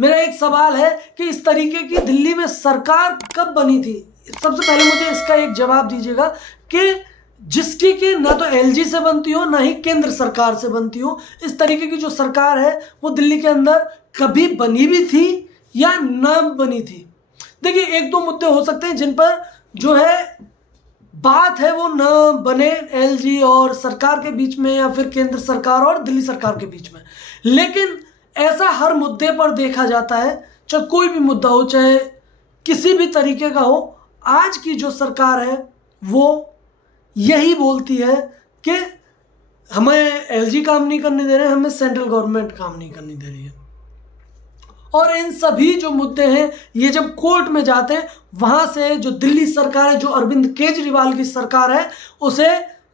मेरा एक सवाल है कि इस तरीके की दिल्ली में सरकार कब बनी थी? सबसे पहले मुझे इसका एक जवाब दीजिएगा कि जिसकी कि ना तो एलजी से बनती हो ना ही केंद्र सरकार से बनती हो, इस तरीके की जो सरकार है वो दिल्ली के अंदर कभी बनी भी थी या ना बनी थी? देखिए, एक दो मुद्दे हो सकते हैं जिन पर जो है बात है वो न बने एलजी और सरकार के बीच में या फिर केंद्र सरकार और दिल्ली सरकार के बीच में, लेकिन ऐसा हर मुद्दे पर देखा जाता है, चाहे कोई भी मुद्दा हो, चाहे किसी भी तरीके का हो, आज की जो सरकार है वो यही बोलती है कि हमें एलजी काम नहीं करने दे रहे हैं, हमें सेंट्रल गवर्नमेंट काम नहीं करने दे रही है। और इन सभी जो मुद्दे हैं ये जब कोर्ट में जाते हैं, वहां से जो दिल्ली सरकार है, जो अरविंद केजरीवाल की सरकार है, उसे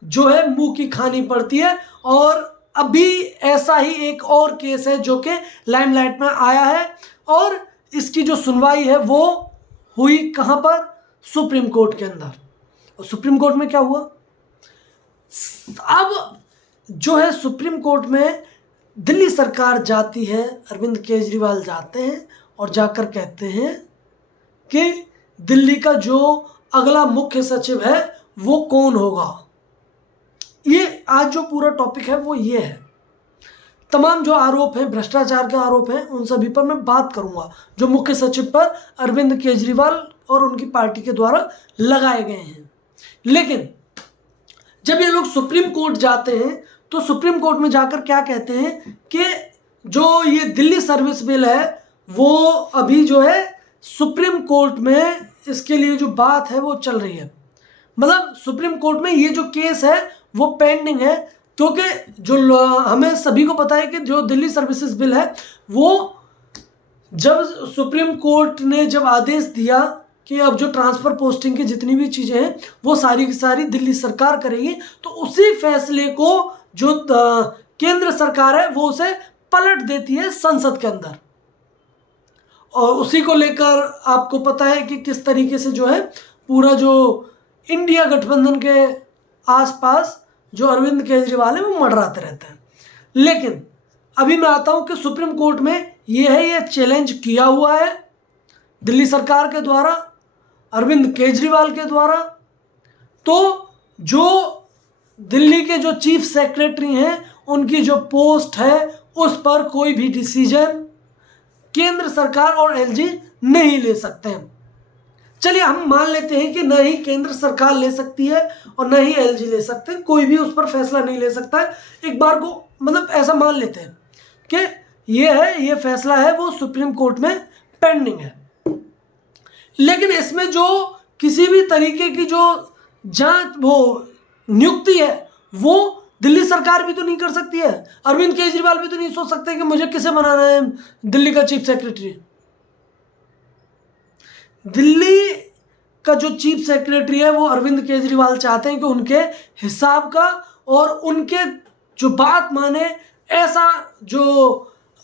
जो है मुंह की खानी पड़ती है। और अभी ऐसा ही एक और केस है जो कि लाइमलाइट में आया है और इसकी जो सुनवाई है वो हुई कहां पर? सुप्रीम कोर्ट के अंदर। और सुप्रीम कोर्ट में क्या हुआ? अब जो है सुप्रीम कोर्ट में दिल्ली सरकार जाती है, अरविंद केजरीवाल जाते हैं और जाकर कहते हैं कि दिल्ली का जो अगला मुख्य सचिव है वो कौन होगा। ये आज जो पूरा टॉपिक है वो ये है। तमाम जो आरोप हैं, भ्रष्टाचार के आरोप हैं, उन सभी पर मैं बात करूंगा जो मुख्य सचिव पर अरविंद केजरीवाल और उनकी पार्टी के द्वारा लगाए गए हैं। लेकिन जब ये लोग सुप्रीम कोर्ट जाते हैं तो सुप्रीम कोर्ट में जाकर क्या कहते हैं कि जो ये दिल्ली सर्विस बिल है वो अभी जो है सुप्रीम कोर्ट में इसके लिए जो बात है वो चल रही है। मतलब सुप्रीम कोर्ट में ये जो केस है वो पेंडिंग है, क्योंकि जो हमें सभी को पता है कि जो दिल्ली सर्विसेज बिल है वो जब सुप्रीम कोर्ट ने जब आदेश दिया कि अब जो ट्रांसफ़र पोस्टिंग की जितनी भी चीज़ें हैं वो सारी की सारी दिल्ली सरकार करेगी, तो उसी फैसले को जो केंद्र सरकार है वो उसे पलट देती है संसद के अंदर। और उसी को लेकर आपको पता है कि किस तरीके से जो है पूरा जो इंडिया गठबंधन के आसपास जो अरविंद केजरीवाल है वो मंडराते रहते हैं। लेकिन अभी मैं आता हूं कि सुप्रीम कोर्ट में ये चैलेंज किया हुआ है दिल्ली सरकार के द्वारा, अरविंद केजरीवाल के द्वारा। तो जो दिल्ली के जो चीफ सेक्रेटरी हैं उनकी जो पोस्ट है उस पर कोई भी डिसीजन केंद्र सरकार और एलजी नहीं ले सकते हैं। चलिए हम मान लेते हैं कि न ही केंद्र सरकार ले सकती है और न ही एलजी ले सकते हैं, कोई भी उस पर फैसला नहीं ले सकता है। एक बार को मतलब ऐसा मान लेते हैं कि ये फैसला है वो सुप्रीम कोर्ट में पेंडिंग है। लेकिन इसमें जो किसी भी तरीके की जो जांच वो नियुक्ति है वो दिल्ली सरकार भी तो नहीं कर सकती है। अरविंद केजरीवाल भी तो नहीं सोच सकते कि मुझे किसे बनाना है दिल्ली का चीफ सेक्रेटरी। दिल्ली का जो चीफ सेक्रेटरी है वो अरविंद केजरीवाल चाहते हैं कि उनके हिसाब का और उनके जो बात माने ऐसा जो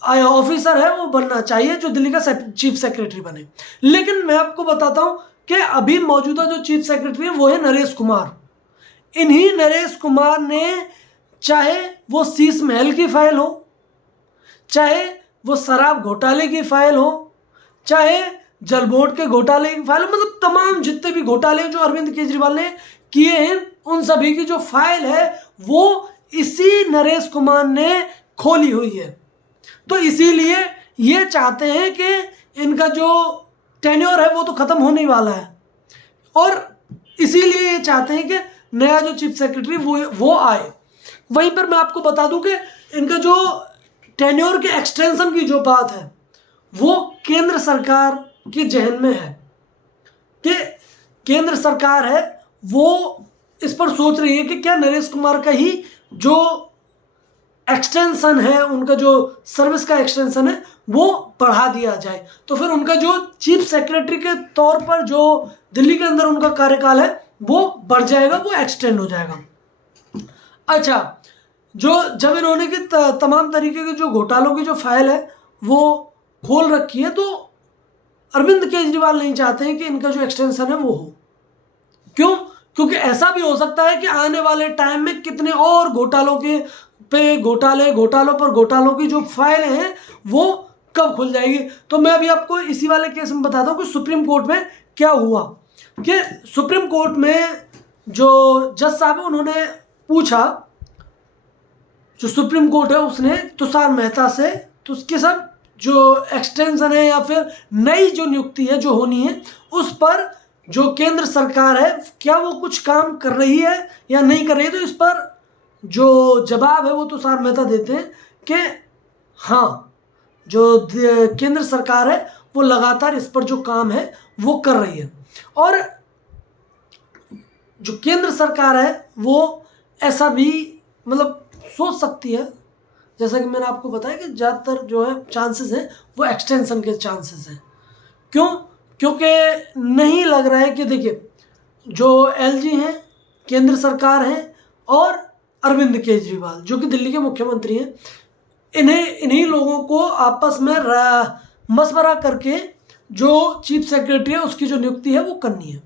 ऑफिसर है वो बनना चाहिए जो दिल्ली का चीफ सेक्रेटरी बने। लेकिन मैं आपको बताता हूं कि अभी मौजूदा जो चीफ सेक्रेटरी है वो है नरेश कुमार। इन्हीं नरेश कुमार ने चाहे वो शीश महल की फाइल हो, चाहे वो शराब घोटाले की फाइल हो, चाहे जल बोर्ड के घोटाले की फाइल हो, मतलब तमाम जितने भी घोटाले जो अरविंद केजरीवाल ने किए हैं उन सभी की जो फाइल है वो इसी नरेश कुमार ने खोली हुई है। तो इसीलिए ये चाहते हैं कि इनका जो टेन्योर है वो तो खत्म होने वाला है और इसीलिए ये चाहते हैं कि नया जो चीफ सेक्रेटरी वो आए। वहीं पर मैं आपको बता दूं कि इनका जो टेन्योर के एक्सटेंशन की जो बात है वो केंद्र सरकार के जहन में है कि केंद्र सरकार है वो इस पर सोच रही है कि क्या नरेश कुमार का ही जो एक्सटेंशन है, उनका जो सर्विस का एक्सटेंशन है वो बढ़ा दिया जाए, तो फिर उनका जो चीफ सेक्रेटरी के तौर पर जो दिल्ली के अंदर उनका कार्यकाल है वो बढ़ जाएगा, वो एक्सटेंड हो जाएगा। अच्छा, जो जब इन्होंने की तमाम तरीके के जो घोटालों की जो फाइल है वो खोल रखी है, तो अरविंद केजरीवाल नहीं चाहते हैं कि इनका जो एक्सटेंशन है वो हो। क्यों? क्योंकि ऐसा भी हो सकता है कि आने वाले टाइम में कितने और घोटालों के पे घोटालों पर घोटालों की जो फाइलें हैं वो कब खुल जाएगी। तो मैं अभी आपको इसी वाले केस में बताता हूँ कि सुप्रीम कोर्ट में क्या हुआ। कि सुप्रीम कोर्ट में जो जज साहब है उन्होंने पूछा, जो सुप्रीम कोर्ट है उसने तुषार मेहता से, तो उसके सब जो एक्सटेंशन है या फिर नई जो नियुक्ति है जो होनी है उस पर जो केंद्र सरकार है क्या वो कुछ काम कर रही है या नहीं कर रही है। तो इस पर जो जवाब है वो तुषार मेहता देते हैं कि हाँ, जो केंद्र सरकार है वो लगातार इस पर जो काम है वो कर रही है। और जो केंद्र सरकार है वो ऐसा भी मतलब सोच सकती है, जैसा कि मैंने आपको बताया कि ज़्यादातर जो है चांसेस हैं वो एक्सटेंशन के चांसेस हैं। क्यों? क्योंकि नहीं लग रहा है कि देखिए जो एलजी हैं, केंद्र सरकार है और अरविंद केजरीवाल जो कि दिल्ली के मुख्यमंत्री हैं, इन्हीं लोगों को आपस में मशवरा करके जो चीफ सेक्रेटरी है उसकी जो नियुक्ति है वो करनी है।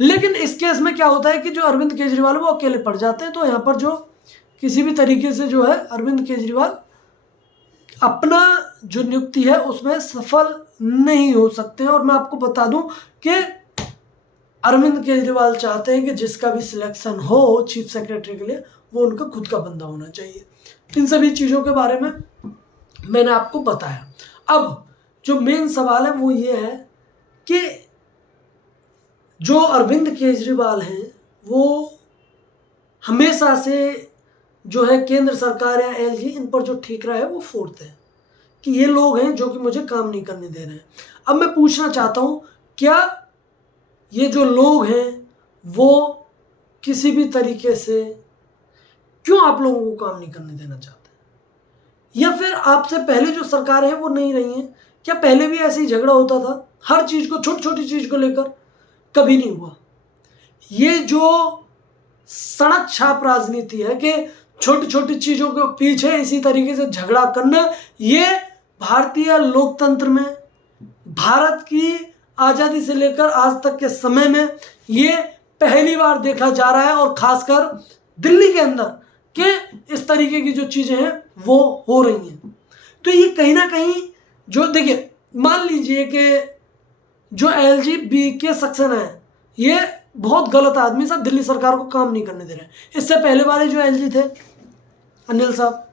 लेकिन इस केस में क्या होता है कि जो अरविंद केजरीवाल वो अकेले पड़ जाते हैं। तो यहाँ पर जो किसी भी तरीके से जो है अरविंद केजरीवाल अपना जो नियुक्ति है उसमें सफल नहीं हो सकते हैं। और मैं आपको बता दूं कि अरविंद केजरीवाल चाहते हैं कि जिसका भी सिलेक्शन हो चीफ सेक्रेटरी के लिए वो उनका खुद का बंदा होना चाहिए। इन सभी चीज़ों के बारे में मैंने आपको बताया। अब जो मेन सवाल है वो ये है कि जो अरविंद केजरीवाल हैं वो हमेशा से जो है केंद्र सरकार या एलजी इन पर जो ठीकरा है वो फोड़ते हैं कि ये लोग हैं जो कि मुझे काम नहीं करने दे रहे हैं। अब मैं पूछना चाहता हूँ, क्या ये जो लोग हैं वो किसी भी तरीके से क्यों आप लोगों को काम नहीं करने देना चाहते? या फिर आपसे पहले जो सरकार है वो नहीं रही है? क्या पहले भी ऐसे ही झगड़ा होता था हर चीज़ को, छोटी छोटी चीज़ को लेकर? कभी नहीं हुआ। ये जो सड़क छाप राजनीति है कि छोटी छोटी चीज़ों के पीछे इसी तरीके से झगड़ा करना, ये भारतीय लोकतंत्र में, भारत की आज़ादी से लेकर आज तक के समय में ये पहली बार देखा जा रहा है। और खासकर दिल्ली के अंदर कि इस तरीके की जो चीज़ें हैं वो हो रही हैं। तो ये कहीं ना कहीं जो देखिए, मान लीजिए कि जो एलजी के सक्सेना है ये बहुत गलत आदमी साहब दिल्ली सरकार को काम नहीं करने दे रहे हैं। इससे पहले वाले जो एलजी थे अनिल साहब,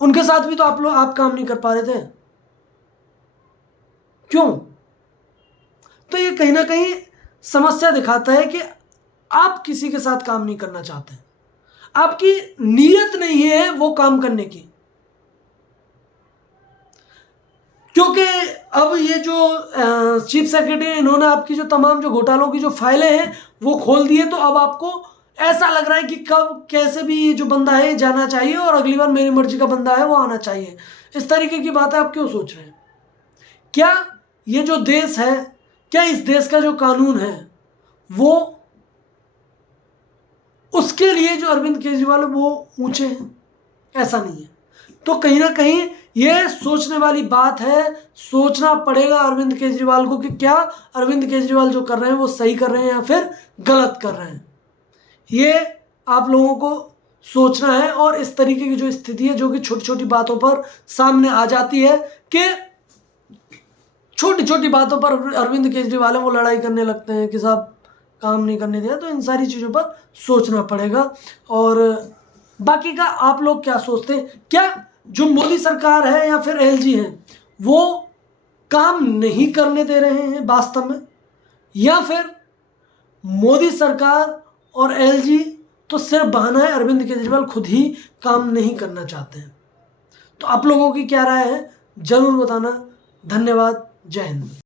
उनके साथ भी तो आप काम नहीं कर पा रहे थे। क्यों? तो ये कहीं ना कहीं समस्या दिखाता है कि आप किसी के साथ काम नहीं करना चाहते, आपकी नीयत नहीं है वो काम करने की। क्योंकि अब ये जो चीफ सेक्रेटरी इन्होंने आपकी जो तमाम जो घोटालों की जो फाइलें हैं वो खोल दी है, तो अब आपको ऐसा लग रहा है कि कब कैसे भी ये जो बंदा है जाना चाहिए और अगली बार मेरी मर्जी का बंदा है वो आना चाहिए। इस तरीके की बातें आप क्यों सोच रहे हैं? क्या ये जो देश है, क्या इस देश का जो कानून है वो उसके लिए जो अरविंद केजरीवाल वो ऊंचे हैं? ऐसा नहीं है। तो कहीं ना कहीं ये सोचने वाली बात है, सोचना पड़ेगा अरविंद केजरीवाल को कि क्या अरविंद केजरीवाल जो कर रहे हैं वो सही कर रहे हैं या फिर गलत कर रहे हैं। ये आप लोगों को सोचना है। और इस तरीके की जो स्थिति है जो कि छोटी छोटी बातों पर सामने आ जाती है कि छोटी छोटी बातों पर अरविंद केजरीवाल वो लड़ाई करने लगते हैं कि साहब काम नहीं करने दिया। तो इन सारी चीज़ों पर सोचना पड़ेगा। और बाकी का आप लोग क्या सोचते हैं? क्या जो मोदी सरकार है या फिर एलजी है वो काम नहीं करने दे रहे हैं वास्तव में, या फिर मोदी सरकार और एलजी तो सिर्फ बहाना है, अरविंद केजरीवाल खुद ही काम नहीं करना चाहते हैं? तो आप लोगों की क्या राय है ज़रूर बताना। धन्यवाद। जय हिंद।